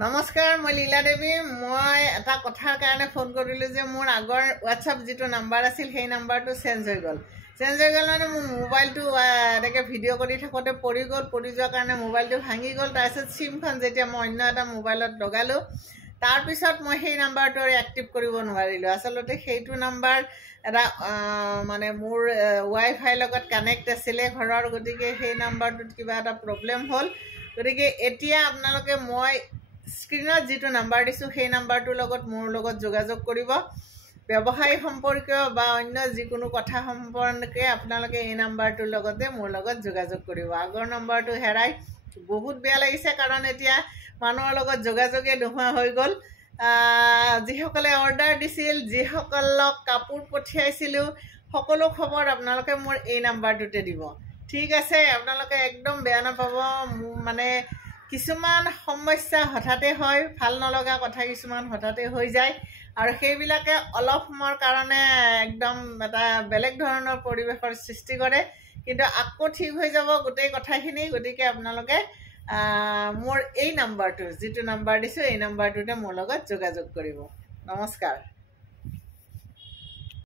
নমস্কাৰ, মই লীলা দেৱী। মই এটা কথাৰ কাৰণে ফোন কৰিলোঁ যে মোৰ আগৰ হোৱাটছআপ যিটো নাম্বাৰ আছিল সেই নাম্বাৰটো চেঞ্জ হৈ গ'ল। মানে মোৰ মোবাইলটো এনেকৈ ভিডিঅ' কৰি থাকোঁতে পৰি যোৱাৰ কাৰণে মোবাইলটো ভাঙি গ'ল। তাৰপিছত চিমখন যেতিয়া মই অন্য এটা মোবাইলত লগালোঁ, তাৰপিছত মই সেই নাম্বাৰটো আৰু এক্টিভ কৰিব নোৱাৰিলোঁ। আচলতে সেইটো নাম্বাৰ এটা মানে মোৰ ৱাইফাইৰ লগত কানেক্ট আছিলে ঘৰৰ, গতিকে সেই নাম্বাৰটোত কিবা এটা প্ৰব্লেম হ'ল। গতিকে এতিয়া আপোনালোকে মই স্ক্ৰীনত যিটো নাম্বাৰ দিছোঁ সেই নাম্বাৰটোৰ লগত মোৰ লগত যোগাযোগ কৰিব। ব্যৱসায় সম্পৰ্কীয় বা অন্য যিকোনো কথা সম্পৰ্কে আপোনালোকে এই নাম্বাৰটোৰ লগতে মোৰ লগত যোগাযোগ কৰিব। আগৰ নাম্বাৰটো হেৰাই বহুত বেয়া লাগিছে, কাৰণ এতিয়া মানুহৰ লগত যোগাযোগে নোহোৱা হৈ গ'ল। যিসকলে অৰ্ডাৰ দিছিল, যিসকলক কাপোৰ পঠিয়াইছিলোঁ, সকলো খবৰ আপোনালোকে মোৰ এই নাম্বাৰটোতে দিব। ঠিক আছে, আপোনালোকে একদম বেয়া নাপাব। মানে কিছুমান সমস্যা হঠাতে হয়, ভাল নলগা কথা কিছুমান হঠাতে হৈ যায়, আৰু সেইবিলাকে অলপ সময়ৰ কাৰণে একদম এটা বেলেগ ধৰণৰ পৰিৱেশৰ সৃষ্টি কৰে, কিন্তু আকৌ ঠিক হৈ যাব গোটেই কথাখিনি। গতিকে আপোনালোকে মোৰ এই নাম্বাৰটো যিটো নাম্বাৰ দিছোঁ এই নাম্বাৰটোতে মোৰ লগত যোগাযোগ কৰিব। নমস্কাৰ।